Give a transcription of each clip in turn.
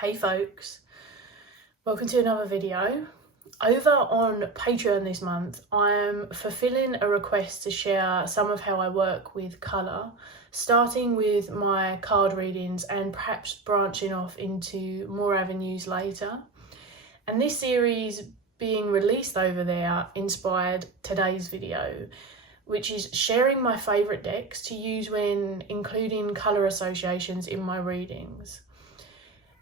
Hey folks, welcome to another video. Over on Patreon this month, I'm fulfilling a request to share some of how I work with colour, starting with my card readings and perhaps branching off into more avenues later. And this series being released over there inspired today's video, which is sharing my favourite decks to use when including colour associations in my readings.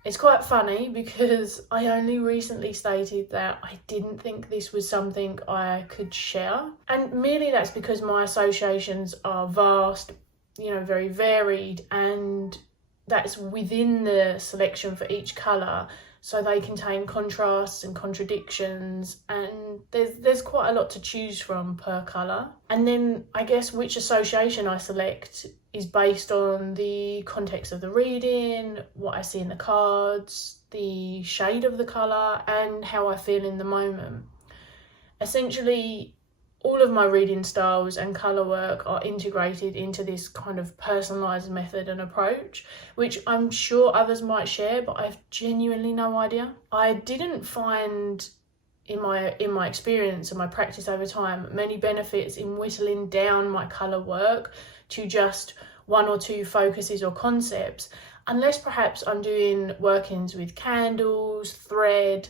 It's quite funny because I only recently stated that I didn't think this was something I could share. And merely that's because my associations are vast, very varied, and that's within the selection for each colour. So they contain contrasts and contradictions, and there's quite a lot to choose from per colour. And then I guess which association I select is based on the context of the reading, what I see in the cards, the shade of the colour, and how I feel in the moment. Essentially, all of my reading styles and colour work are integrated into this kind of personalised method and approach, which I'm sure others might share, but I've genuinely no idea. I didn't find in my experience and my practice over time many benefits in whittling down my colour work to just one or two focuses or concepts, unless perhaps I'm doing workings with candles, thread,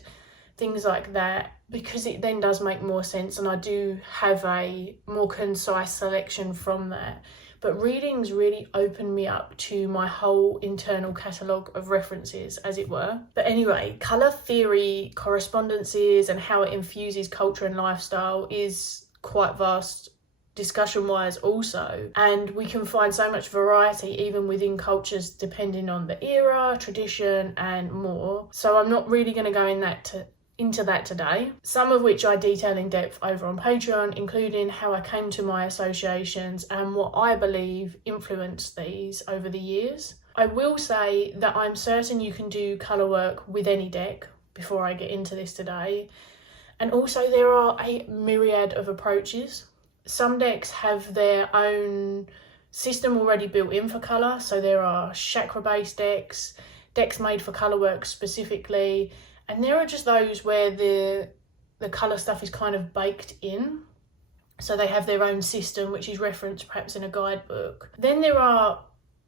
things like that, because it then does make more sense and I do have a more concise selection from that. But readings really open me up to my whole internal catalogue of references, as it were. But anyway, colour theory, correspondences, and how it infuses culture and lifestyle is quite vast discussion-wise also. And we can find so much variety even within cultures depending on the era, tradition, and more. So I'm not really going to go into that today, some of which I detail in depth over on Patreon, including how I came to my associations and what I believe influenced these over the years. I will say that I'm certain you can do colour work with any deck before I get into this today. And also there are a myriad of approaches. Some decks have their own system already built in for colour, so there are chakra-based decks made for colour work specifically, and there are just those where the colour stuff is kind of baked in. So they have their own system, which is referenced perhaps in a guidebook. Then there are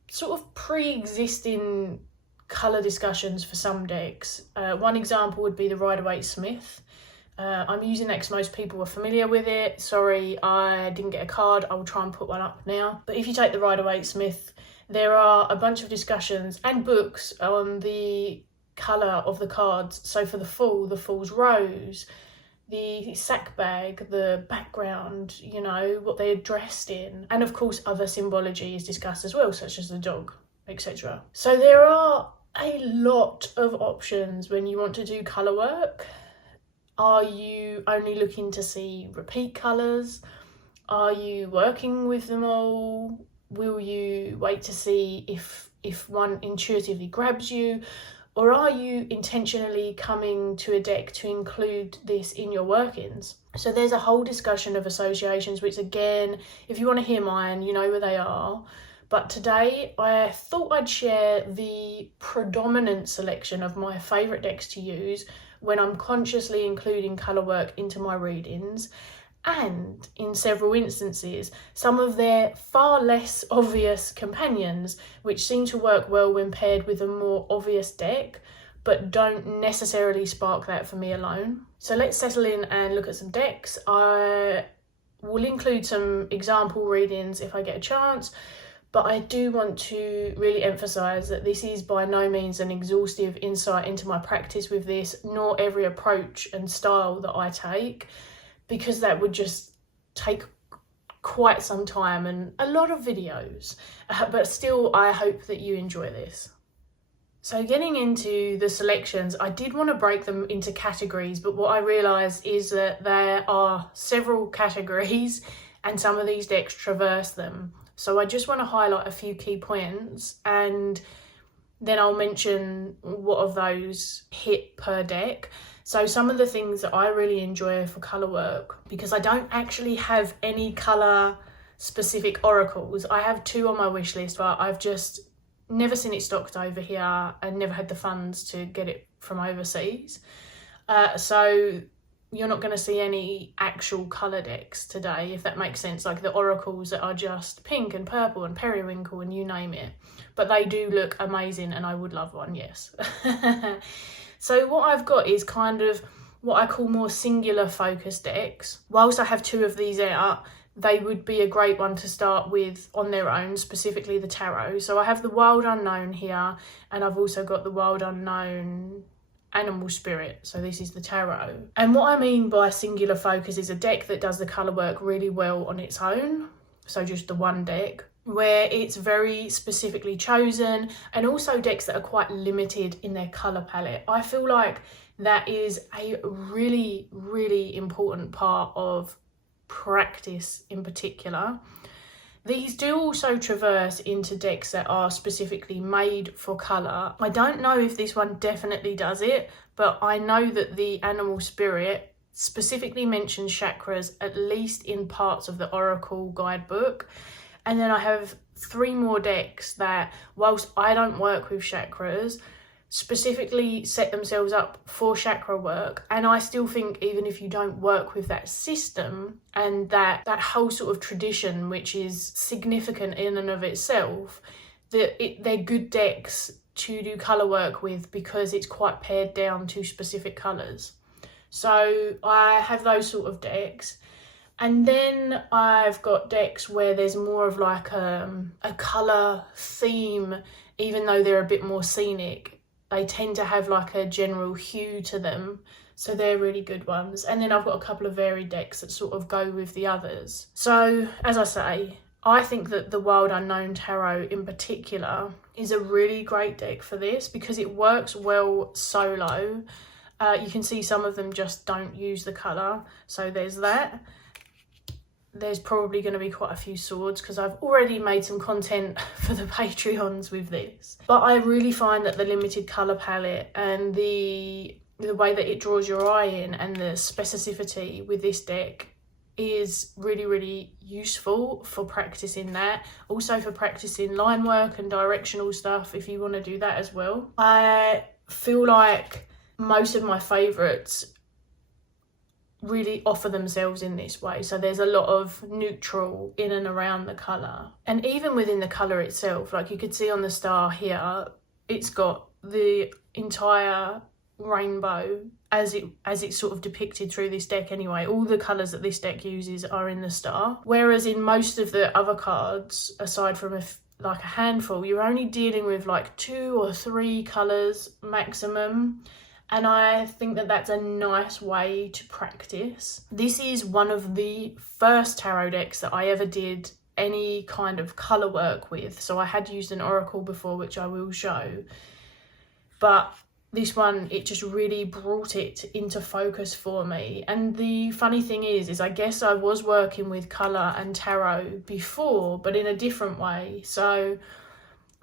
sort of pre-existing colour discussions for some decks. One example would be the 𝗕𝗿𝗄𝗕. I'm using that because most people are familiar with it. Sorry, I didn't get a card. I will try and put one up now. But if you take the 𝗕𝗿𝗄𝗕, there are a bunch of discussions and books on the colour of the cards. So for the fool's rose, the sack bag, the background, what they're dressed in, and of course other symbology is discussed as well, such as the dog, etc. So there are a lot of options when you want to do colour work. Are you only looking to see repeat colours? Are you working with them all? Will you wait to see if one intuitively grabs you? Or are you intentionally coming to a deck to include this in your workings? So there's a whole discussion of associations, which again, if you want to hear mine, you know where they are. But today I thought I'd share the predominant selection of my favourite decks to use when I'm consciously including colour work into my readings, and in several instances, some of their far less obvious companions, which seem to work well when paired with a more obvious deck, but don't necessarily spark that for me alone. So let's settle in and look at some decks. I will include some example readings if I get a chance, but I do want to really emphasise that this is by no means an exhaustive insight into my practice with this, nor every approach and style that I take, because that would just take quite some time and a lot of videos. But still, I hope that you enjoy this. So getting into the selections, I did want to break them into categories, but what I realised is that there are several categories and some of these decks traverse them. So I just want to highlight a few key points, and then I'll mention what of those hit per deck. So some of the things that I really enjoy for colour work, because I don't actually have any colour specific oracles. I have two on my wish list, but I've just never seen it stocked over here and never had the funds to get it from overseas. So you're not going to see any actual colour decks today, if that makes sense, like the oracles that are just pink and purple and periwinkle and you name it. But they do look amazing and I would love one, yes. So what I've got is kind of what I call more singular focus decks. Whilst I have 2 of these out, they would be a great one to start with on their own, specifically the tarot. So I have the Wild Unknown here, and I've also got the Wild Unknown Animal Spirit. So this is the tarot. And what I mean by singular focus is a deck that does the colour work really well on its own. So just the one deck, where it's very specifically chosen, and also decks that are quite limited in their colour palette. I feel like that is a really, really important part of practice in particular. These do also traverse into decks that are specifically made for colour. I don't know if this one definitely does it, but I know that the Animal Spirit specifically mentions chakras, at least in parts of the Oracle guidebook. And then I have 3 more decks that, whilst I don't work with chakras, specifically set themselves up for chakra work. And I still think even if you don't work with that system and that whole sort of tradition, which is significant in and of itself, they're good decks to do colour work with because it's quite pared down to specific colours. So I have those sort of decks. And then I've got decks where there's more of like a colour theme, even though they're a bit more scenic. They tend to have like a general hue to them. So they're really good ones. And then I've got a couple of varied decks that sort of go with the others. So as I say, I think that the Wild Unknown Tarot in particular is a really great deck for this because it works well solo. You can see some of them just don't use the colour. So there's that. There's probably going to be quite a few swords because I've already made some content for the Patreons with this. But I really find that the limited colour palette and the way that it draws your eye in and the specificity with this deck is really, really useful for practicing that. Also for practicing line work and directional stuff if you want to do that as well. I feel like most of my favourites really offer themselves in this way. So there's a lot of neutral in and around the colour. And even within the colour itself, like you could see on the star here, it's got the entire rainbow as it's sort of depicted through this deck anyway. All the colours that this deck uses are in the star. Whereas in most of the other cards, aside from like a handful, you're only dealing with like 2 or 3 colours maximum. And I think that that's a nice way to practice. This is one of the first tarot decks that I ever did any kind of colour work with. So I had used an oracle before, which I will show. But this one, it just really brought it into focus for me. And the funny thing is I guess I was working with colour and tarot before, but in a different way. So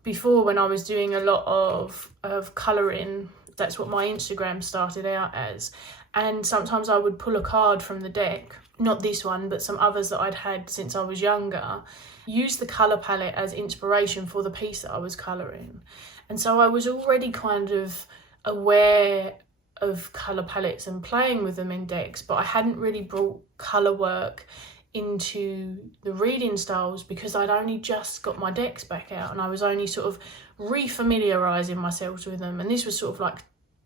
before, when I was doing a lot of colouring, that's what my Instagram started out as. And sometimes I would pull a card from the deck, not this one, but some others that I'd had since I was younger, use the colour palette as inspiration for the piece that I was colouring. And so I was already kind of aware of colour palettes and playing with them in decks, but I hadn't really brought colour work into the reading styles because I'd only just got my decks back out and I was only sort of re-familiarising myself with them. And this was sort of like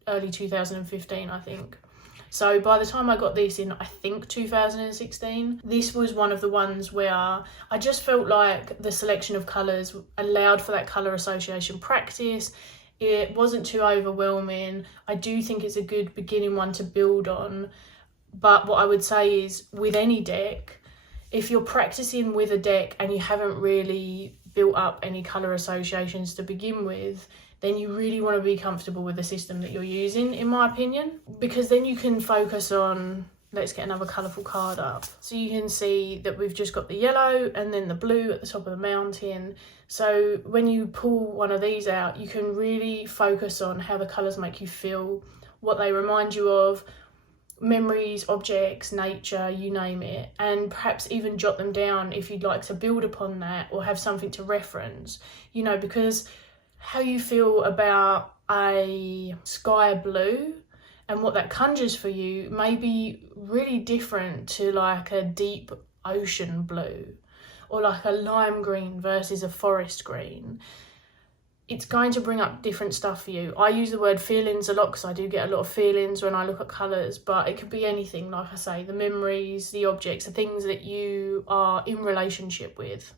early 2015, I think. So by the time I got this in, I think 2016, this was one of the ones where I just felt like the selection of colours allowed for that colour association practice. It wasn't too overwhelming. I do think it's a good beginning one to build on. But what I would say is with any deck, if you're practicing with a deck and you haven't really built up any colour associations to begin with, then you really want to be comfortable with the system that you're using, in my opinion, because then you can focus on, let's get another colourful card up. So you can see that we've just got the yellow and then the blue at the top of the mountain. So when you pull one of these out, you can really focus on how the colours make you feel, what they remind you of, memories, objects, nature, you name it, and perhaps even jot them down if you'd like to build upon that or have something to reference, you know, because how you feel about a sky blue and what that conjures for you may be really different to like a deep ocean blue, or like a lime green versus a forest green. It's going to bring up different stuff for you. I use the word feelings a lot because I do get a lot of feelings when I look at colours, but it could be anything, like I say, the memories, the objects, the things that you are in relationship with.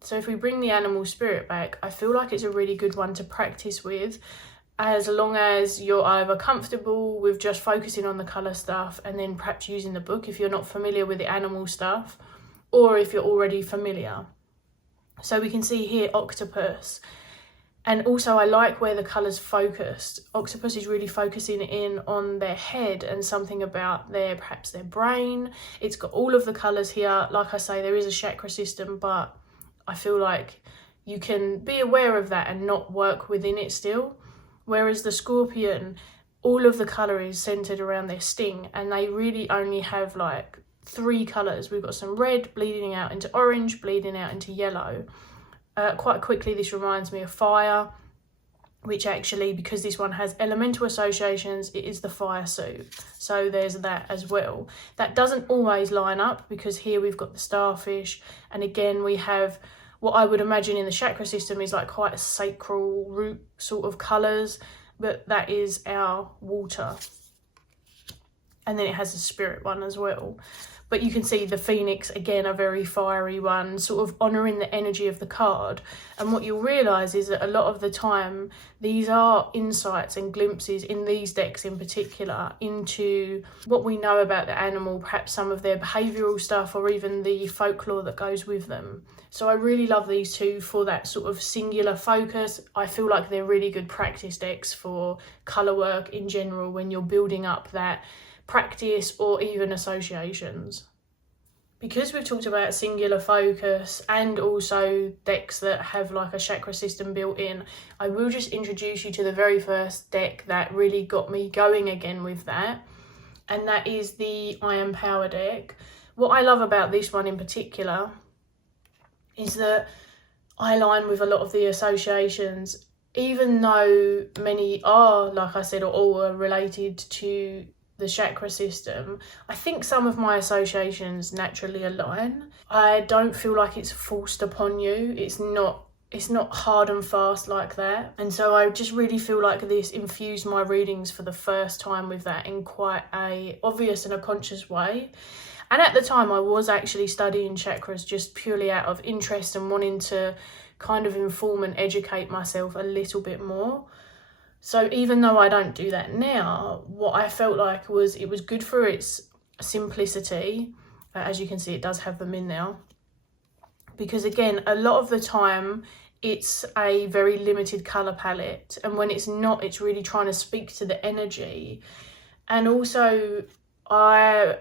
So if we bring the animal spirit back, I feel like it's a really good one to practice with, as long as you're either comfortable with just focusing on the colour stuff and then perhaps using the book if you're not familiar with the animal stuff, or if you're already familiar. So we can see here octopus. And also I like where the colour's focused. Octopus is really focusing in on their head and something about perhaps their brain. It's got all of the colours here. Like I say, there is a chakra system, but I feel like you can be aware of that and not work within it still. Whereas the scorpion, all of the colour is centred around their sting, and they really only have like 3 colours. We've got some red bleeding out into orange, bleeding out into yellow. Quite quickly, this reminds me of fire, which actually, because this one has elemental associations, it is the fire suit. So there's that as well. That doesn't always line up, because here we've got the starfish, and again we have what I would imagine in the chakra system is like quite a sacral root sort of colours, but that is our water. And then it has a spirit one as well. But you can see the phoenix, again, a very fiery one, sort of honouring the energy of the card. And what you'll realise is that a lot of the time, these are insights and glimpses in these decks in particular into what we know about the animal, perhaps some of their behavioural stuff, or even the folklore that goes with them. So I really love these two for that sort of singular focus. I feel like they're really good practice decks for colour work in general when you're building up that practice or even associations. Because we've talked about singular focus and also decks that have like a chakra system built in, I will just introduce you to the very first deck that really got me going again with that, and that is the Am Powerdeck. What I love about this one in particular is that I align with a lot of the associations, even though many are, like I said, or all are related to the chakra system. I think some of my associations naturally align. I don't feel like it's forced upon you. It's not hard and fast like that. And so I just really feel like this infused my readings for the first time with that in quite a obvious and a conscious way. And at the time I was actually studying chakras just purely out of interest and wanting to kind of inform and educate myself a little bit more. So even though I don't do that now, what I felt like was it was good for its simplicity. As you can see, it does have them in now. Because again, a lot of the time, it's a very limited colour palette. And when it's not, it's really trying to speak to the energy. And also, I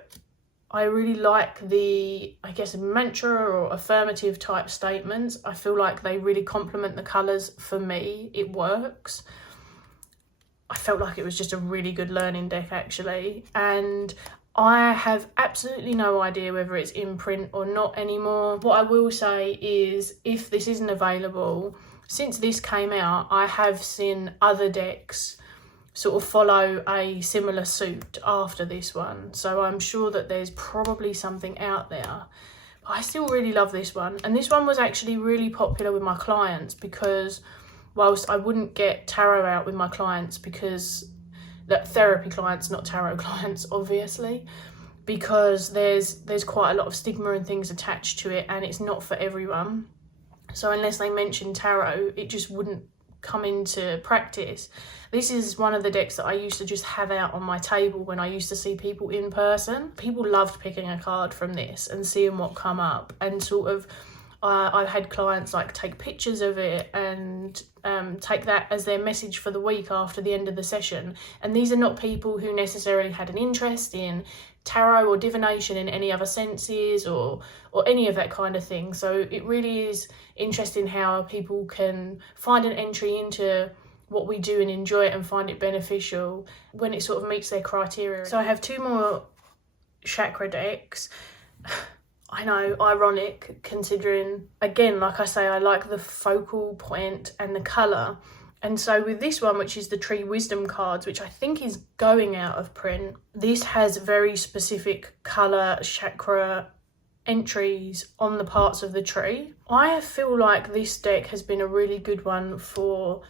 really like the, I guess, mantra or affirmative type statements. I feel like they really complement the colours for me. It works. I felt like it was just a really good learning deck actually, and I have absolutely no idea whether it's in print or not anymore. What I will say is, if this isn't available, since this came out, I have seen other decks sort of follow a similar suit after this one, so I'm sure that there's probably something out there. But I still really love this one, and this one was actually really popular with my clients because whilst I wouldn't get tarot out with my clients, because therapy clients, not tarot clients, obviously, because there's quite a lot of stigma and things attached to it, and it's not for everyone. So unless they mention tarot, it just wouldn't come into practice. This is one of the decks that I used to just have out on my table when I used to see people in person. People loved picking a card from this and seeing what come up, and sort of I've had clients like take pictures of it and take that as their message for the week after the end of the session. And these are not people who necessarily had an interest in tarot or divination in any other senses or any of that kind of thing. So it really is interesting how people can find an entry into what we do and enjoy it and find it beneficial when it sort of meets their criteria. So I have 2 more chakra decks. I know, ironic, considering, again, like I say, I like the focal point and the colour. And so with this one, which is the Tree Wisdom cards, which I think is going out of print, this has very specific colour, chakra entries on the parts of the tree. I feel like this deck has been a really good one for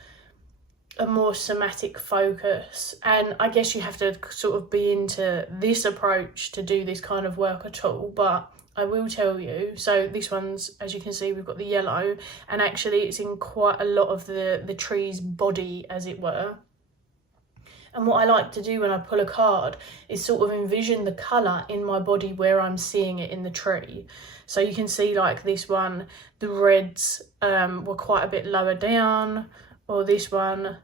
a more somatic focus, and I guess you have to sort of be into this approach to do this kind of work at all, but I will tell you. So this one's, as you can see, we've got the yellow, and actually it's in quite a lot of the tree's body, as it were. And what I like to do when I pull a card is sort of envision the colour in my body where I'm seeing it in the tree. So you can see, like this one, the reds were quite a bit lower down, or this one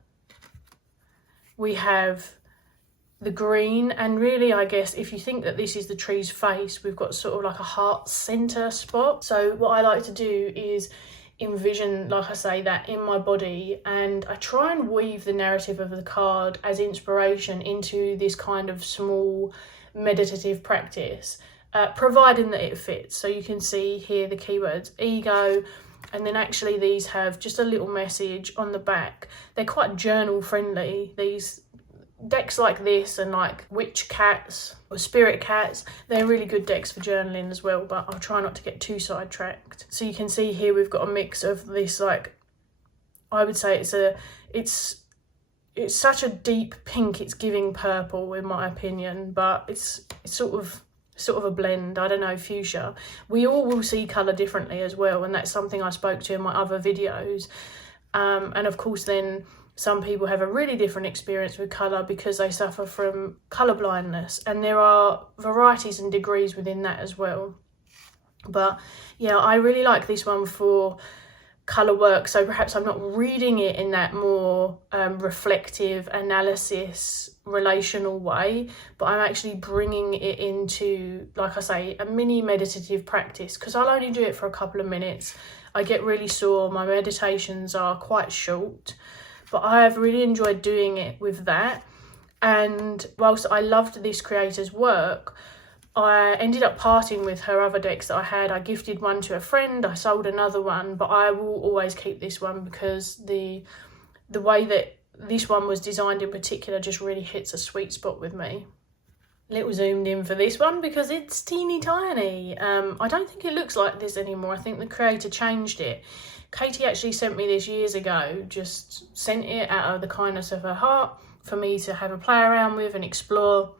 we have the green, and really, I guess, if you think that this is the tree's face, we've got sort of like a heart centre spot. So what I like to do is envision, like I say, that in my body, and I try and weave the narrative of the card as inspiration into this kind of small meditative practice, providing that it fits. So you can see here the keywords ego, and then actually these have just a little message on the back. They're quite journal friendly, these decks like this, and like witch cats or spirit cats, they're really good decks for journaling as well, but I'll try not to get too sidetracked. So you can see here we've got a mix of this, like, I would say it's such a deep pink, it's giving purple in my opinion, but it's sort of a blend, I don't know, fuchsia. We all will see colour differently as well, and that's something I spoke to in my other videos. And of course then some people have a really different experience with colour because they suffer from colour blindness, and there are varieties and degrees within that as well. But yeah, I really like this one for colour work, so perhaps I'm not reading it in that more reflective analysis relational way, but I'm actually bringing it into, like I say, a mini meditative practice, because I'll only do it for a couple of minutes. I get really sore, my meditations are quite short, but I have really enjoyed doing it with that. And whilst I loved this creator's work, I ended up parting with her other decks that I had. I gifted one to a friend, I sold another one, but I will always keep this one because the way that this one was designed in particular just really hits a sweet spot with me. Little zoomed in for this one because it's teeny tiny. I don't think it looks like this anymore. I think the creator changed it. Katie actually sent me this years ago, just sent it out of the kindness of her heart for me to have a play around with and explore.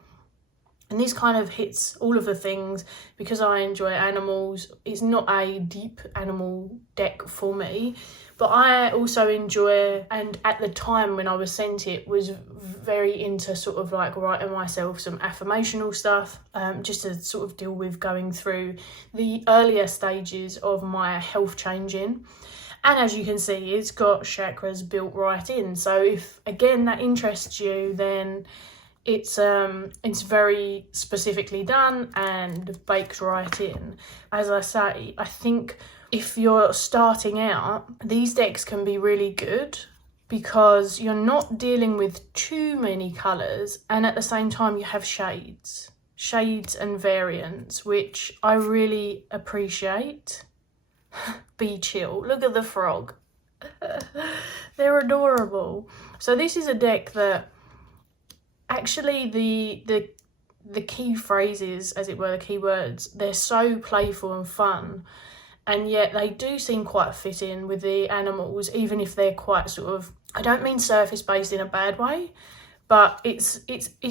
And this kind of hits all of the things because I enjoy animals. It's not a deep animal deck for me, but I also enjoy, and at the time when I was sent it, was very into sort of like writing myself some affirmational stuff, just to sort of deal with going through the earlier stages of my health changing. And as you can see, it's got chakras built right in. So if, again, that interests you, then it's very specifically done and baked right in. As I say, I think if you're starting out, these decks can be really good because you're not dealing with too many colours, and at the same time you have shades and variants, which I really appreciate. Be chill. Look at the frog. They're adorable. So this is a deck that actually the key phrases, as it were, the key words, they're so playful and fun, and yet they do seem quite fit in with the animals, even if they're quite sort of, I don't mean surface based in a bad way, but it's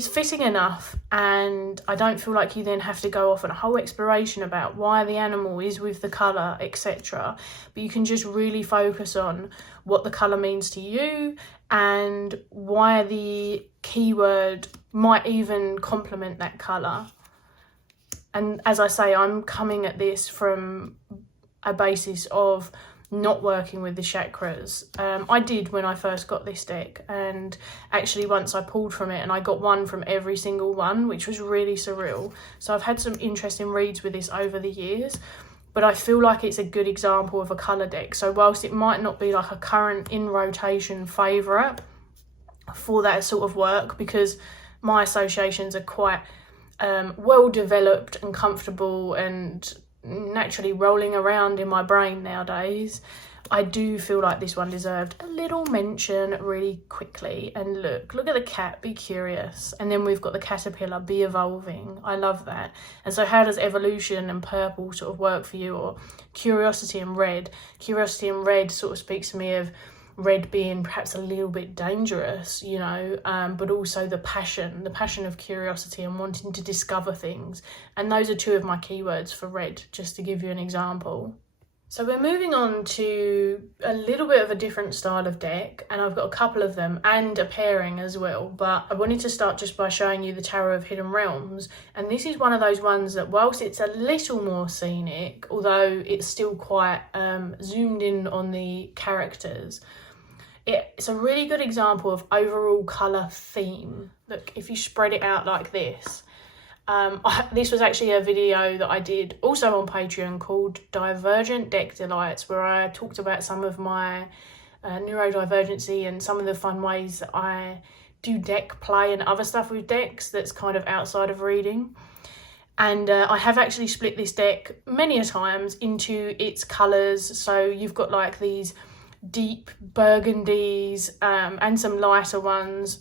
fitting enough, and I don't feel like you then have to go off on a whole exploration about why the animal is with the colour, etc. But you can just really focus on what the colour means to you and why the keyword might even complement that colour. And as I say, I'm coming at this from a basis of not working with the chakras. I did when I first got this deck, and actually once I pulled from it and I got one from every single one, which was really surreal. So I've had some interesting reads with this over the years, but I feel like it's a good example of a colour deck. So whilst it might not be like a current in rotation favourite for that sort of work, because my associations are quite well developed and comfortable and naturally rolling around in my brain nowadays, I do feel like this one deserved a little mention really quickly. And look at the cat, be curious. And then we've got the caterpillar, be evolving. I love that. And so how does evolution and purple sort of work for you? Or curiosity and red? Curiosity and red sort of speaks to me of red being perhaps a little bit dangerous, you know, but also the passion of curiosity and wanting to discover things. And those are two of my keywords for red, just to give you an example. So we're moving on to a little bit of a different style of deck, and I've got a couple of them and a pairing as well, but I wanted to start just by showing you the Tarot of Hidden Realms. And this is one of those ones that, whilst it's a little more scenic, although it's still quite zoomed in on the characters, it's a really good example of overall colour theme. Look, if you spread it out like this, this was actually a video that I did also on Patreon called Divergent Deck Delights, where I talked about some of my neurodivergency and some of the fun ways that I do deck play and other stuff with decks that's kind of outside of reading. And I have actually split this deck many a times into its colours. So you've got like these deep burgundies and some lighter ones.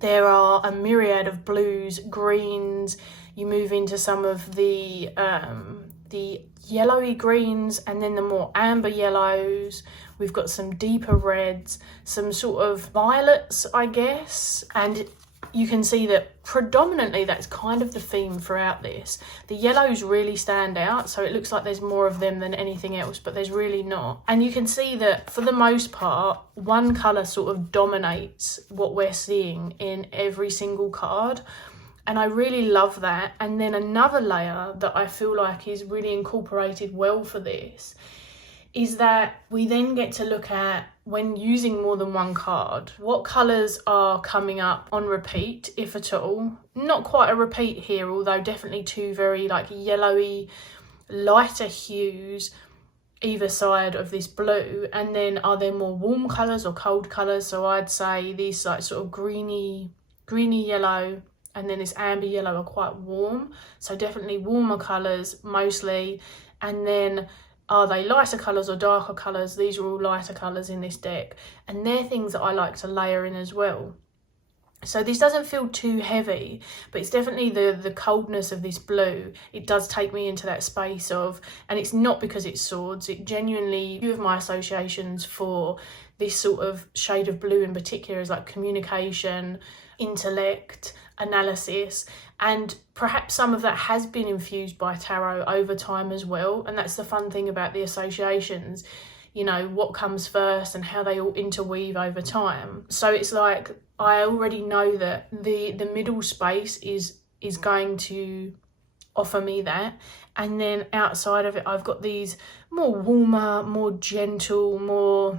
There are a myriad of blues, greens. You move into some of the yellowy greens, and then the more amber yellows. We've got some deeper reds, some sort of violets, I guess. And you can see that predominantly that's kind of the theme throughout this. The yellows really stand out, so it looks like there's more of them than anything else, but there's really not. And you can see that for the most part, one colour sort of dominates what we're seeing in every single card. And I really love that. And then another layer that I feel like is really incorporated well for this is that we then get to look at, when using more than one card, what colours are coming up on repeat, if at all. Not quite a repeat here, although definitely two very like yellowy, lighter hues either side of this blue. And then are there more warm colours or cold colours? So I'd say these like sort of greeny yellow and then this amber yellow are quite warm. So definitely warmer colours mostly. And then are they lighter colours or darker colours? These are all lighter colours in this deck. And they're things that I like to layer in as well. So this doesn't feel too heavy, but it's definitely the coldness of this blue. It does take me into that space of, and it's not because it's swords, it genuinely, a few of my associations for this sort of shade of blue in particular is like communication, intellect, analysis, and perhaps some of that has been infused by tarot over time as well. And that's the fun thing about the associations, you know, what comes first and how they all interweave over time. So it's like, I already know that the middle space is going to offer me that. And then outside of it, I've got these more warmer, more gentle, more,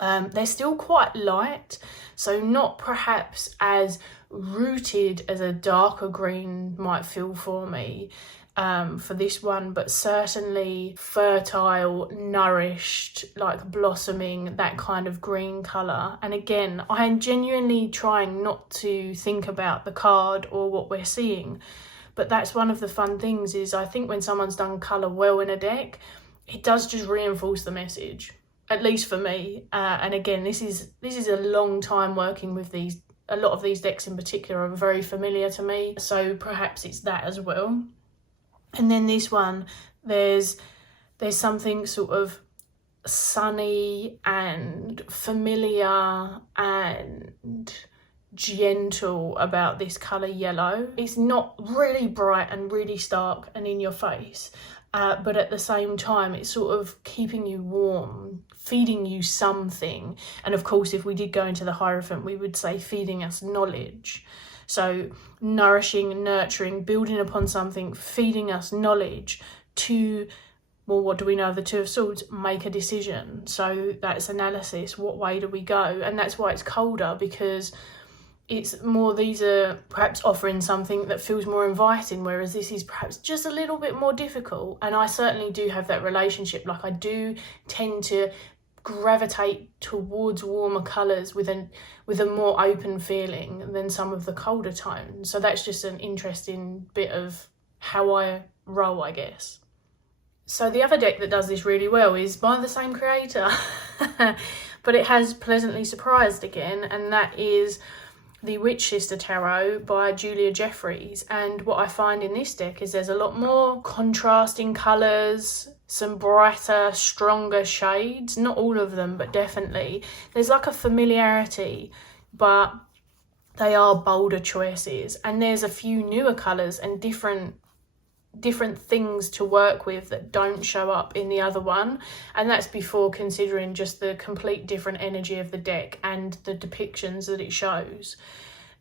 they're still quite light. So not perhaps as rooted as a darker green might feel for me for this one, but certainly fertile, nourished, like blossoming, that kind of green colour. And again, I am genuinely trying not to think about the card or what we're seeing, but that's one of the fun things is I think when someone's done colour well in a deck, it does just reinforce the message, at least for me. And again, this is a long time working with these. A lot of these decks in particular are very familiar to me, so perhaps it's that as well. And then this one, there's something sort of sunny and familiar and gentle about this colour yellow. It's not really bright and really stark and in your face, but at the same time it's sort of keeping you warm, feeding you something. And of course, if we did go into the Hierophant, we would say feeding us knowledge. So nourishing, nurturing, building upon something, feeding us knowledge to, well, what do we know of the Two of Swords? Make a decision. So that's analysis. What way do we go? And that's why it's colder, because it's more, these are perhaps offering something that feels more inviting, whereas this is perhaps just a little bit more difficult. And I certainly do have that relationship. Like I do tend to gravitate towards warmer colours with a more open feeling than some of the colder tones. So that's just an interesting bit of how I role, I guess. So the other deck that does this really well is by the same creator, but it has pleasantly surprised again, and that is the Witch Sister Tarot by Julia Jeffries. And what I find in this deck is there's a lot more contrasting colours, some brighter, stronger shades, not all of them, but definitely. There's like a familiarity, but they are bolder choices, and there's a few newer colours and different things to work with that don't show up in the other one, and that's before considering just the complete different energy of the deck and the depictions that it shows.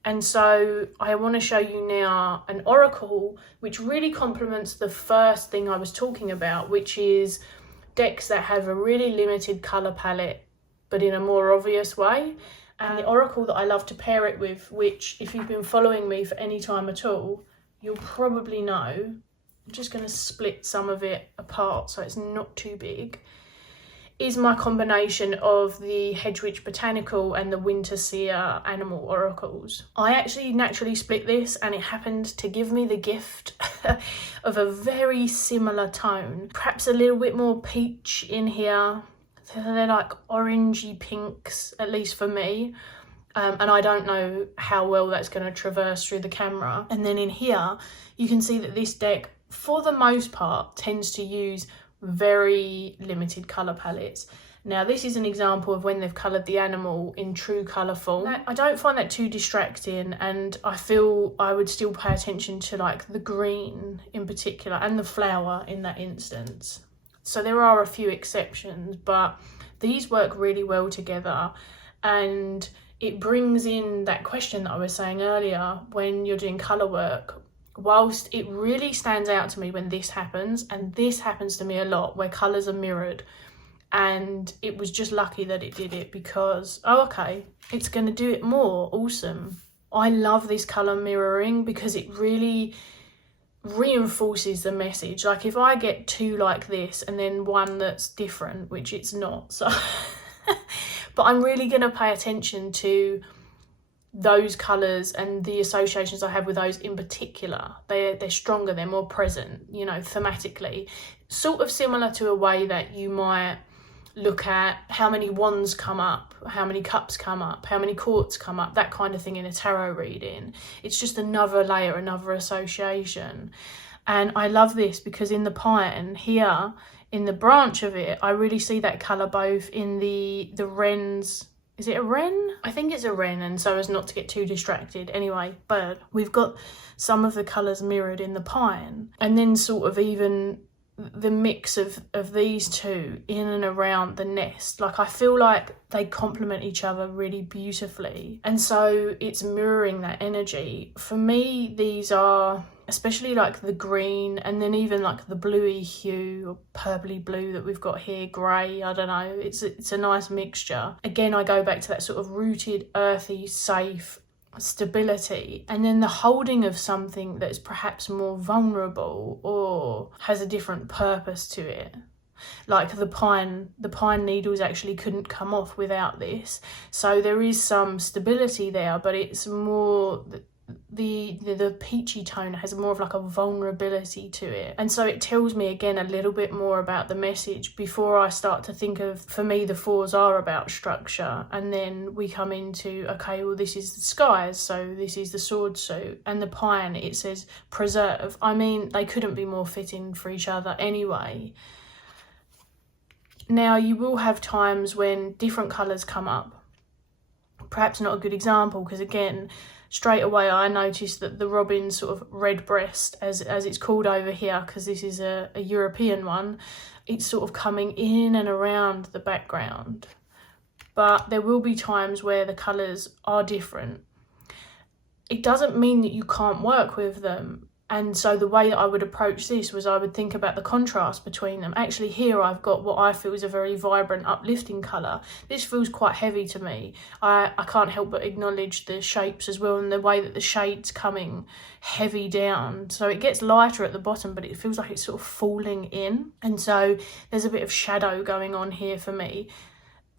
And so I want to show you now an oracle which really complements the first thing I was talking about, which is decks that have a really limited colour palette but in a more obvious way. And the oracle that I love to pair it with, which if you've been following me for any time at all, you'll probably know. I'm just going to split some of it apart so it's not too big, is my combination of the Hedgewitch Botanical and the Winterseer animal oracles. I actually naturally split this, and it happened to give me the gift of a very similar tone. Perhaps a little bit more peach in here. They're like orangey pinks, at least for me. And I don't know how well that's going to traverse through the camera. And then in here, you can see that this deck, for the most part, tends to use very limited colour palettes. Now, this is an example of when they've coloured the animal in true colour form. I don't find that too distracting, and I feel I would still pay attention to like the green in particular and the flower in that instance. So there are a few exceptions, but these work really well together, and it brings in that question that I was saying earlier when you're doing colour work. Whilst it really stands out to me when this happens, and this happens to me a lot where colours are mirrored, and it was just lucky that it did it because, oh okay, it's going to do it more. Awesome. I love this colour mirroring because it really reinforces the message. Like if I get two like this and then one that's different, which it's not, so but I'm really going to pay attention to those colours and the associations I have with those in particular. They're stronger, they're more present, you know, thematically. Sort of similar to a way that you might look at how many wands come up, how many cups come up, how many courts come up, that kind of thing in a tarot reading. It's just another layer, another association. And I love this because in the pine here, in the branch of it, I really see that colour both in the wren's. Is it a wren? I think it's a wren, and so as not to get too distracted. Anyway, bird. We've got some of the colours mirrored in the pine, and then sort of even the mix of these two in and around the nest. Like I feel like they complement each other really beautifully, and so it's mirroring that energy. For me, these are especially like the green, and then even like the bluey hue or purpley blue that we've got here, grey, I don't know, it's a nice mixture. Again, I go back to that sort of rooted, earthy, safe stability, and then the holding of something that's perhaps more vulnerable or has a different purpose to it. Like the pine needles actually couldn't come off without this, so there is some stability there, but it's more the peachy tone has more of like a vulnerability to it, and so it tells me again a little bit more about the message before I start to think of, for me the fours are about structure, and then we come into, okay, well this is the skies, so this is the sword suit, and the pine, it says preserve. I mean, they couldn't be more fitting for each other anyway. Now you will have times when different colours come up. Perhaps not a good example, because again, straight away I noticed that the robin's sort of red breast, as it's called over here, because this is a European one, it's sort of coming in and around the background. But there will be times where the colours are different. It doesn't mean that you can't work with them. And so the way that I would approach this was I would think about the contrast between them. Actually, here I've got what I feel is a very vibrant, uplifting colour. This feels quite heavy to me. I can't help but acknowledge the shapes as well, and the way that the shade's coming heavy down. So it gets lighter at the bottom, but it feels like it's sort of falling in. And so there's a bit of shadow going on here for me.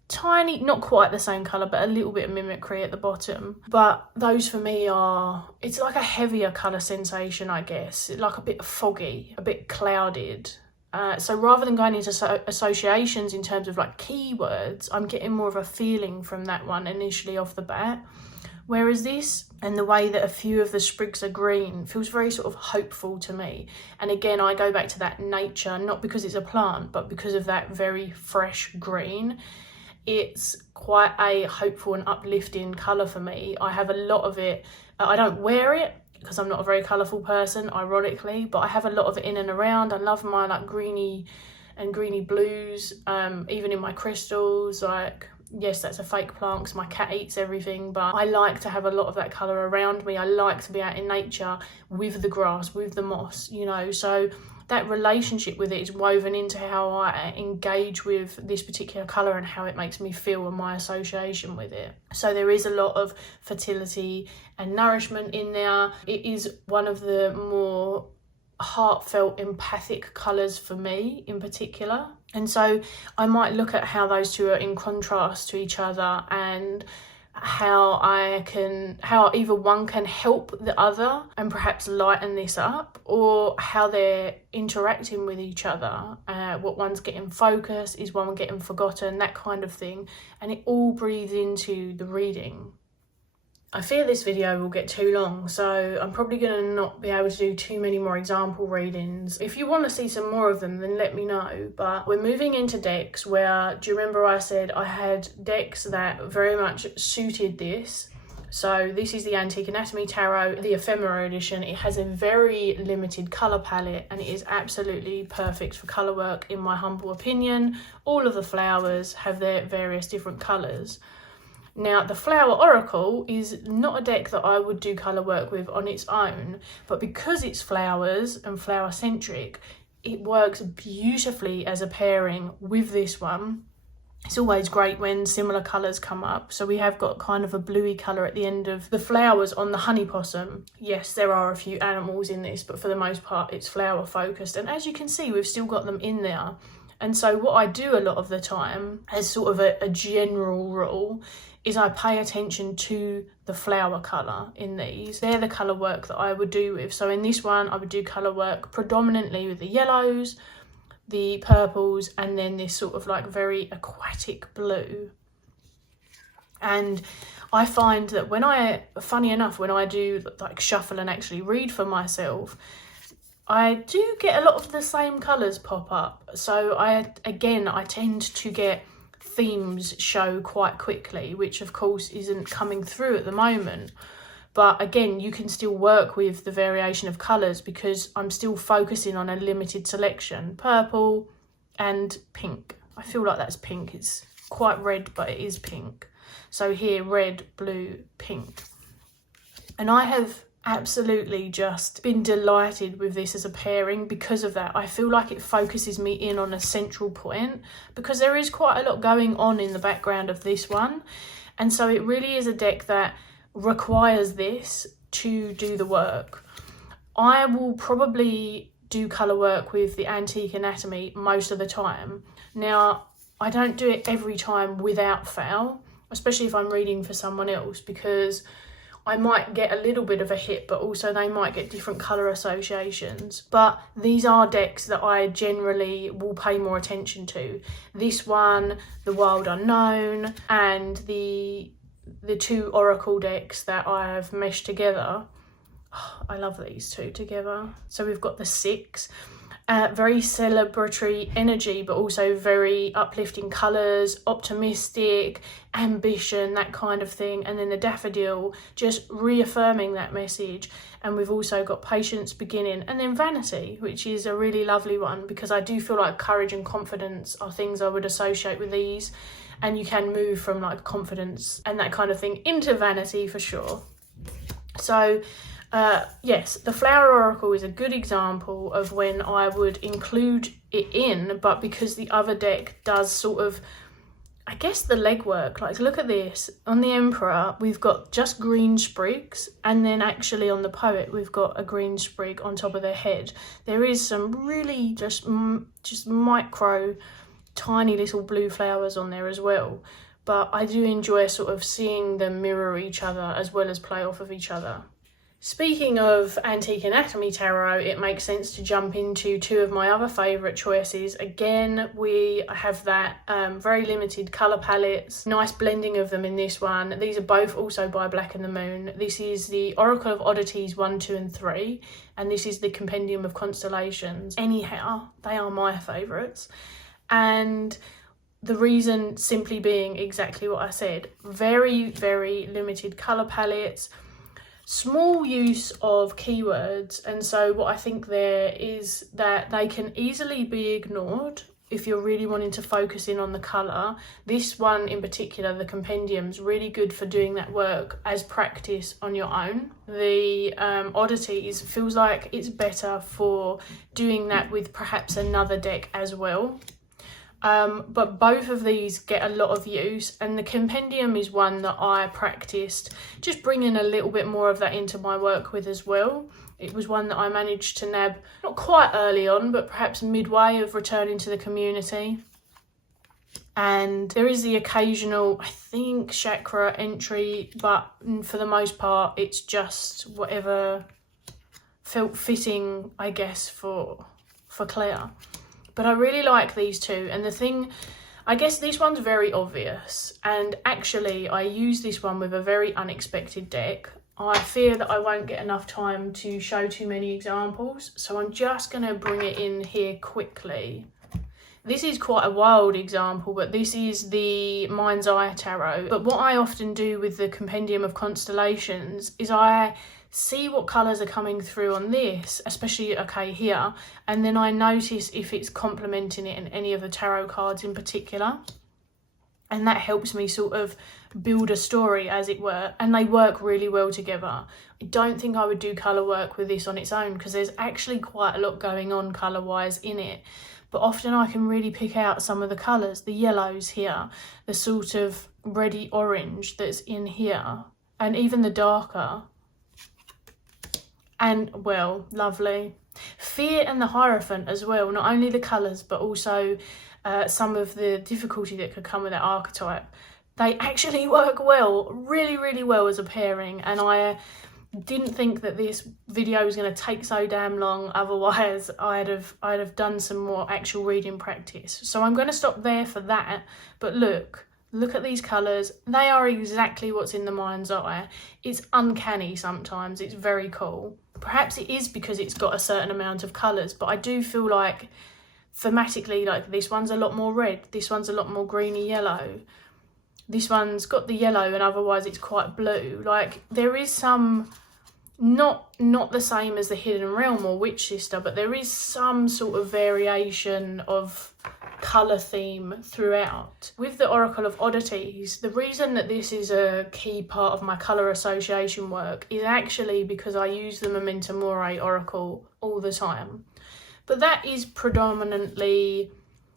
tiny, not quite the same colour, but a little bit of mimicry at the bottom. But those for me are, it's like a heavier colour sensation, I guess, like a bit foggy, a bit clouded. So rather than going into associations in terms of like keywords, I'm getting more of a feeling from that one initially off the bat. Whereas this, and the way that a few of the sprigs are green, feels very sort of hopeful to me. And again, I go back to that nature, not because it's a plant, but because of that very fresh green. It's quite a hopeful and uplifting colour for me. I have a lot of it. I don't wear it because I'm not a very colourful person, ironically, but I have a lot of it in and around. I love my like greeny and greeny blues, even in my crystals. Like, yes, that's a fake plant because my cat eats everything, but I like to have a lot of that colour around me. I like to be out in nature with the grass, with the moss, you know, so that relationship with it is woven into how I engage with this particular colour and how it makes me feel and my association with it. So there is a lot of fertility and nourishment in there. It is one of the more heartfelt, empathic colours for me in particular. And so I might look at how those two are in contrast to each other and how either one can help the other and perhaps lighten this up, or how they're interacting with each other. What one's getting focused, is one getting forgotten, that kind of thing. And it all breathes into the reading. I fear this video will get too long, so I'm probably going to not be able to do too many more example readings. If you want to see some more of them, then let me know. But we're moving into decks where, do you remember I said I had decks that very much suited this? So this is the Antique Anatomy Tarot, the Ephemera edition. It has a very limited colour palette and it is absolutely perfect for colour work in my humble opinion. All of the flowers have their various different colours. Now, the Flower Oracle is not a deck that I would do colour work with on its own, but because it's flowers and flower-centric, it works beautifully as a pairing with this one. It's always great when similar colours come up. So we have got kind of a bluey colour at the end of the flowers on the honey possum. Yes, there are a few animals in this, but for the most part, it's flower focused. And as you can see, we've still got them in there. And so what I do a lot of the time, as sort of a general rule, is I pay attention to the flower colour in these. They're the colour work that I would do with. So in this one, I would do colour work predominantly with the yellows, the purples, and then this sort of like very aquatic blue. And I find that funny enough, when I do like shuffle and actually read for myself, I do get a lot of the same colours pop up. So I tend to get themes show quite quickly, which of course isn't coming through at the moment. But again, you can still work with the variation of colours because I'm still focusing on a limited selection. Purple and pink. I feel like that's pink. It's quite red, but it is pink. So here, red, blue, pink. And I have absolutely just been delighted with this as a pairing because of that. I feel like it focuses me in on a central point because there is quite a lot going on in the background of this one. And so it really is a deck that requires this to do the work. I will probably do colour work with the Antique Anatomy most of the time. Now, I don't do it every time without fail, especially if I'm reading for someone else, because I might get a little bit of a hit, but also they might get different colour associations. But these are decks that I generally will pay more attention to. This one, the Wild Unknown, and the two Oracle decks that I have meshed together. Oh, I love these two together. So we've got the 6. Very celebratory energy, but also very uplifting colours, optimistic, ambition, that kind of thing. And then the Daffodil, just reaffirming that message. And we've also got Patience, Beginning, and then Vanity, which is a really lovely one because I do feel like courage and confidence are things I would associate with these. And you can move from like confidence and that kind of thing into vanity for sure. So yes, the Flower Oracle is a good example of when I would include it in, but because the other deck does sort of, I guess, the legwork. Like, look at this. On the Emperor, we've got just green sprigs, and then actually on the Poet, we've got a green sprig on top of their head. There is some really just micro tiny little blue flowers on there as well. But I do enjoy sort of seeing them mirror each other as well as play off of each other. Speaking of Antique Anatomy Tarot, it makes sense to jump into two of my other favourite choices. Again, we have that very limited colour palettes, nice blending of them in this one. These are both also by Black and the Moon. This is the Oracle of Oddities 1, 2 and 3, and this is the Compendium of Constellations. Anyhow, they are my favourites. And the reason simply being exactly what I said. Very, very limited colour palettes. Small use of keywords, and so what I think there is that they can easily be ignored if you're really wanting to focus in on the colour. This one in particular, the Compendium's really good for doing that work as practice on your own. The Oddities feels like it's better for doing that with perhaps another deck as well. But both of these get a lot of use, and the Compendium is one that I practiced just bringing a little bit more of that into my work with as well. It was one that I managed to nab not quite early on, but perhaps midway of returning to the community. And there is the occasional, I think, chakra entry, but for the most part it's just whatever felt fitting, I guess, for Claire. But I really like these two, and the thing, I guess this one's very obvious, and actually I use this one with a very unexpected deck. I fear that I won't get enough time to show too many examples, so I'm just going to bring it in here quickly. This is quite a wild example, but this is the Mind's Eye Tarot. But what I often do with the Compendium of Constellations is I see what colours are coming through on this, especially, okay, here, and then I notice if it's complementing it in any of the tarot cards in particular. And that helps me sort of build a story, as it were, and they work really well together. I don't think I would do colour work with this on its own because there's actually quite a lot going on colour-wise in it. But often I can really pick out some of the colours, the yellows here, the sort of reddy orange that's in here, and even the darker. And, well, lovely. Fear and the Hierophant as well, not only the colours, but also some of the difficulty that could come with that archetype. They actually work well, really, really well as a pairing, and I didn't think that this video was going to take so damn long, otherwise I'd have done some more actual reading practice. So I'm going to stop there for that, but look at these colours. They are exactly what's in the mind's eye. It's uncanny sometimes, it's very cool. Perhaps it is because it's got a certain amount of colours, but I do feel like thematically, like this one's a lot more red, this one's a lot more greeny yellow, this one's got the yellow and otherwise it's quite blue. Like there is some, not the same as the Hidden Realm or Witch Sister, but there is some sort of variation of colour theme throughout. With the Oracle of Oddities, the reason that this is a key part of my colour association work is actually because I use the 𝗪𝗓𝗄𝗧 Oracle all the time. But that is predominantly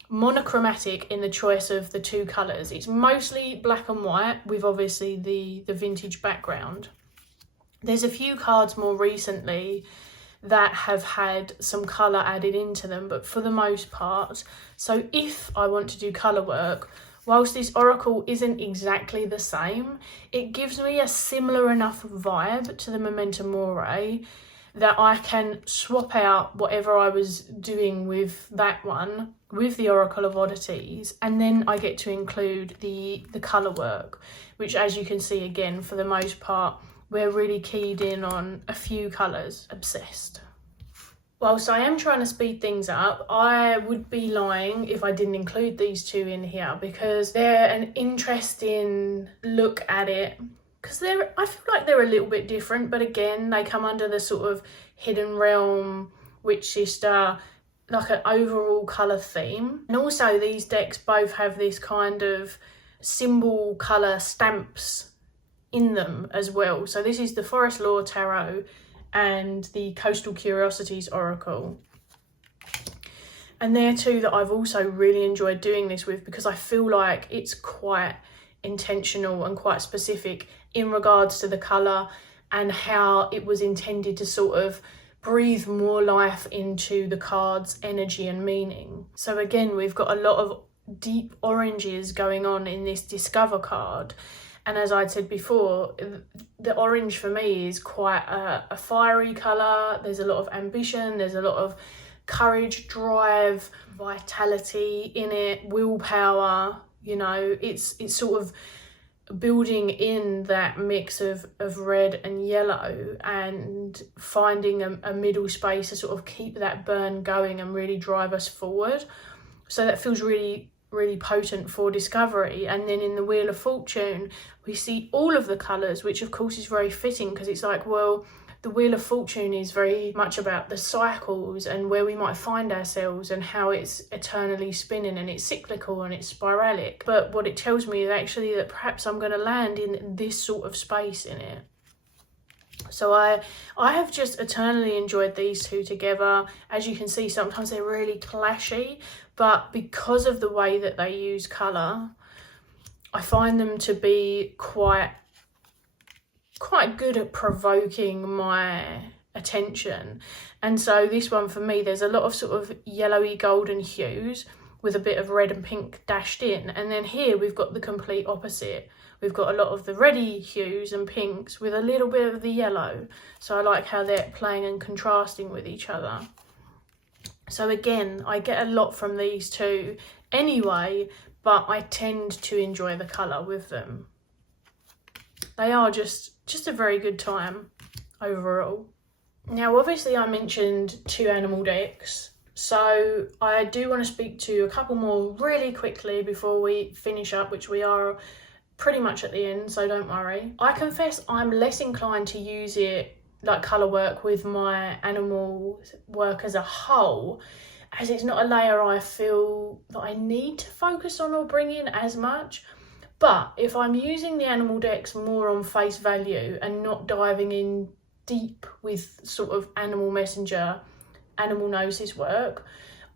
monochromatic in the choice of the two colours. It's mostly black and white with obviously the vintage background. There's a few cards more recently that have had some colour added into them, but for the most part, so if I want to do colour work, whilst this oracle isn't exactly the same, it gives me a similar enough vibe to the 𝗪𝗓𝗄𝗧 that I can swap out whatever I was doing with that one with the Oracle of Oddities, and then I get to include the colour work, which, as you can see, again, for the most part, we're really keyed in on a few colours, obsessed. Whilst I am trying to speed things up, I would be lying if I didn't include these two in here because they're an interesting look at it. Because I feel like they're a little bit different, but again, they come under the sort of Hidden Realm, Witch Sister, like an overall colour theme. And also these decks both have this kind of symbol colour stamps in them as well. So this is the Forest Lore Tarot and the Coastal Curiosities Oracle. And they're two that I've also really enjoyed doing this with because I feel like it's quite intentional and quite specific in regards to the colour and how it was intended to sort of breathe more life into the card's energy and meaning. So again, we've got a lot of deep oranges going on in this Discover card. And as I'd said before, the orange for me is quite a fiery colour. There's a lot of ambition, there's a lot of courage, drive, vitality in it, willpower. You know, it's sort of building in that mix of red and yellow and finding a middle space to sort of keep that burn going and really drive us forward. So that feels really potent for discovery. And then in the Wheel of Fortune we see all of the colours, which of course is very fitting, because it's like, well, the Wheel of Fortune is very much about the cycles and where we might find ourselves and how it's eternally spinning and it's cyclical and it's spiralic. But what it tells me is actually that perhaps I'm going to land in this sort of space in it. So I have just eternally enjoyed these two together. As you can see, sometimes they're really clashy, but because of the way that they use colour, I find them to be quite good at provoking my attention. And so this one for me, there's a lot of sort of yellowy golden hues with a bit of red and pink dashed in. And then here we've got the complete opposite. We've got a lot of the reddy hues and pinks with a little bit of the yellow. So I like how they're playing and contrasting with each other. So again, I get a lot from these two anyway, but I tend to enjoy the colour with them. They are just a very good time overall. Now, obviously I mentioned 2 animal decks, so I do want to speak to a couple more really quickly before we finish up, which we are pretty much at the end, so don't worry. I confess I'm less inclined to use it like colour work with my animal work as a whole, as it's not a layer I feel that I need to focus on or bring in as much. But if I'm using the animal decks more on face value and not diving in deep with sort of animal messenger, animal gnosis work,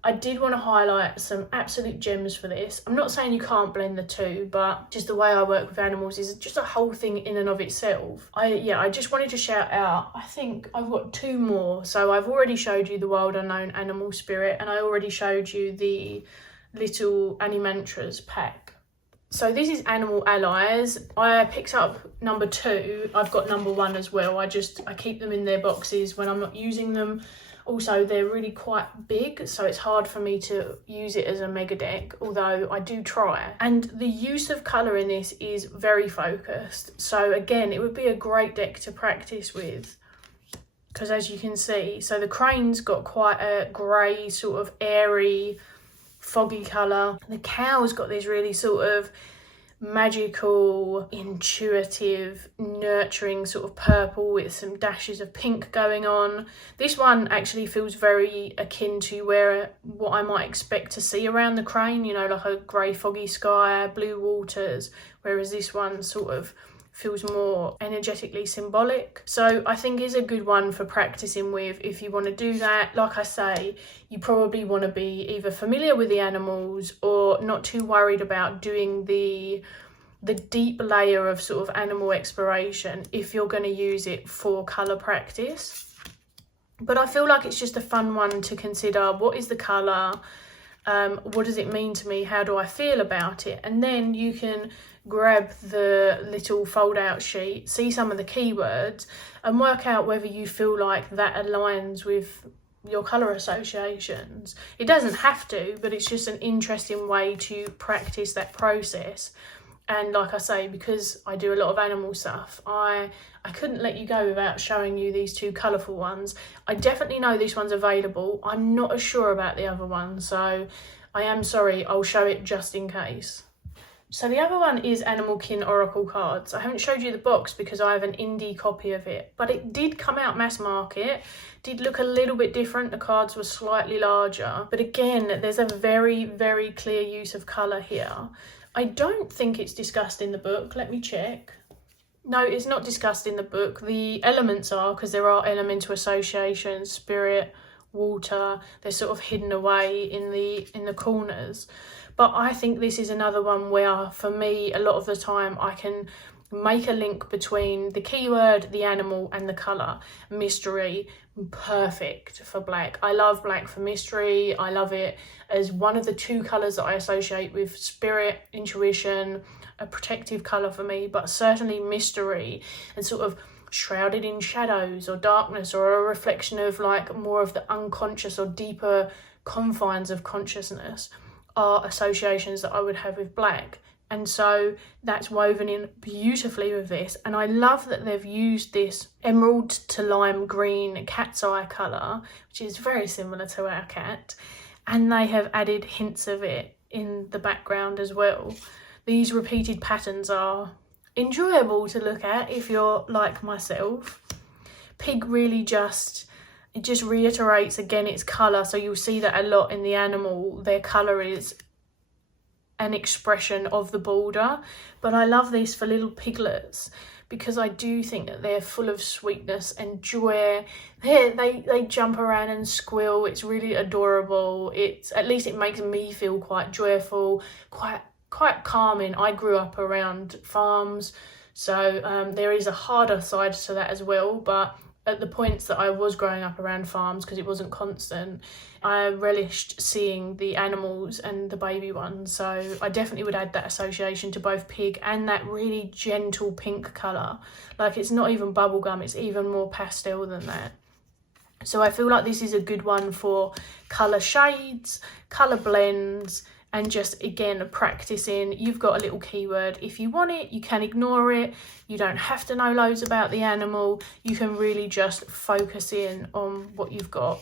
I did want to highlight some absolute gems for this. I'm not saying you can't blend the two, but just the way I work with animals is just a whole thing in and of itself. I just wanted to shout out, I think I've got 2 more. So I've already showed you the Wild Unknown Animal Spirit, and I already showed you the little Animantras pack. So this is Animal Allies. I picked up number 2. I've got number 1 as well. I keep them in their boxes when I'm not using them. Also, they're really quite big, so it's hard for me to use it as a mega deck, although I do try. And the use of colour in this is very focused. So again, it would be a great deck to practice with, because as you can see, so the crane's got quite a grey, sort of airy, foggy colour. The cow's got this really sort of magical, intuitive, nurturing sort of purple with some dashes of pink going on. This one actually feels very akin to what I might expect to see around the crane, you know, like a grey foggy sky, blue waters, whereas this one sort of feels more energetically symbolic. So I think is a good one for practicing with if you want to do that. Like I say, you probably want to be either familiar with the animals or not too worried about doing the deep layer of sort of animal exploration if you're going to use it for colour practice. But I feel like it's just a fun one to consider. What is the colour? What does it mean to me? How do I feel about it? And then you can grab the little fold out sheet, see some of the keywords and work out whether you feel like that aligns with your colour associations. It doesn't have to, but it's just an interesting way to practice that process. And like I say, because I do a lot of animal stuff, I couldn't let you go without showing you these 2 colourful ones. I definitely know this one's available. I'm not as sure about the other one, so I am sorry, I'll show it just in case. So the other one is Animal Kin Oracle cards. I haven't showed you the box because I have an indie copy of it, but it did come out mass market, did look a little bit different. The cards were slightly larger, but again, there's a very, very clear use of colour here. I don't think it's discussed in the book. Let me check. No, it's not discussed in the book. The elements are, because there are elemental associations, spirit, water, they're sort of hidden away in the corners. But I think this is another one where, for me, a lot of the time I can make a link between the keyword, the animal and the colour. Mystery, perfect for black. I love black for mystery. I love it as one of the two colours that I associate with spirit, intuition, a protective colour for me, but certainly mystery and sort of shrouded in shadows or darkness, or a reflection of like more of the unconscious or deeper confines of consciousness are associations that I would have with black. And so that's woven in beautifully with this. And I love that they've used this emerald to lime green cat's eye colour, which is very similar to our cat. And they have added hints of it in the background as well. These repeated patterns are enjoyable to look at if you're like myself. Pig really just reiterates again its colour. So you'll see that a lot in the animal. Their colour is an expression of the border, but I love this for little piglets because I do think that they're full of sweetness and joy. They jump around and squeal. It's really adorable. At least it makes me feel quite joyful, quite calming. I grew up around farms, so there is a harder side to that as well, but at the points that I was growing up around farms, because it wasn't constant, I relished seeing the animals and the baby ones. So I definitely would add that association to both pig and that really gentle pink colour. Like, it's not even bubblegum, it's even more pastel than that. So I feel like this is a good one for colour shades, colour blends, and just, again, practicing. You've got a little keyword. If you want it, you can ignore it. You don't have to know loads about the animal. You can really just focus in on what you've got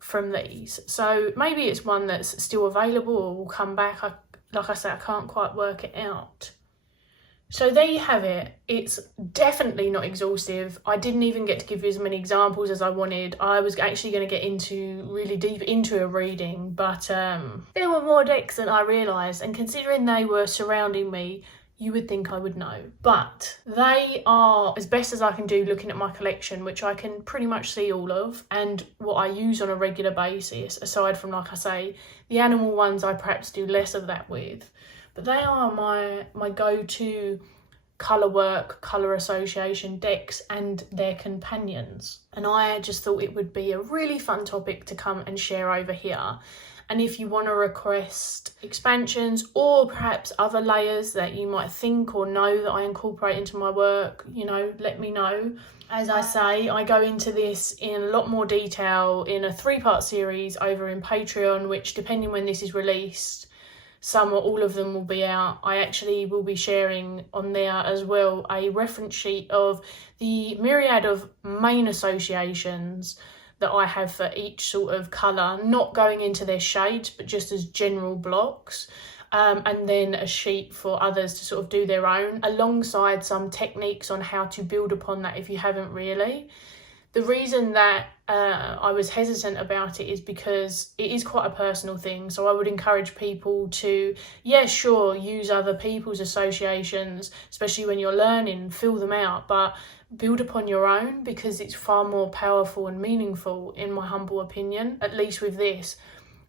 from these. So maybe it's one that's still available or will come back. Like I said, I can't quite work it out. So there you have it. It's definitely not exhaustive. I didn't even get to give you as many examples as I wanted. I was actually going to get really deep into a reading, but there were more decks than I realised, and considering they were surrounding me, you would think I would know. But they are, as best as I can do looking at my collection, which I can pretty much see all of, and what I use on a regular basis, aside from, like I say, the animal ones I perhaps do less of that with. But they are my go-to colour work, colour association decks and their companions. And I just thought it would be a really fun topic to come and share over here. And if you want to request expansions or perhaps other layers that you might think or know that I incorporate into my work, you know, let me know. As I say, I go into this in a lot more detail in a 3-part series over in Patreon, which, depending when this is released, some or all of them will be out. I actually will be sharing on there as well a reference sheet of the myriad of main associations that I have for each sort of colour, not going into their shades, but just as general blocks. And then a sheet for others to sort of do their own, alongside some techniques on how to build upon that if you haven't really. The reason that I was hesitant about it is because it is quite a personal thing. So I would encourage people to, yeah, sure, use other people's associations, especially when you're learning, fill them out, but build upon your own, because it's far more powerful and meaningful, in my humble opinion. At least with this,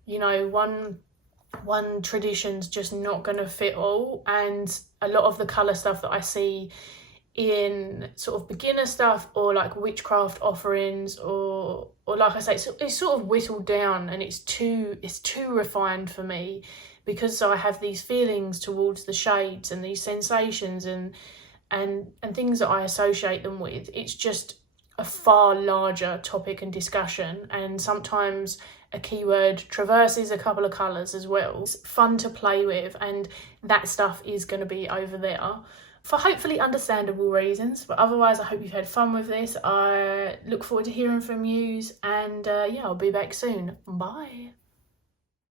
you know, one tradition's just not going to fit all, and a lot of the colour stuff that I see in sort of beginner stuff or like witchcraft offerings or like I say, it's sort of whittled down, and it's too refined for me, because I have these feelings towards the shades and these sensations and things that I associate them with. It's just a far larger topic and discussion, and sometimes a keyword traverses a couple of colours as well. It's fun to play with, and that stuff is going to be over there for hopefully understandable reasons. But otherwise, I hope you've had fun with this. I look forward to hearing from yous, and yeah, I'll be back soon. Bye.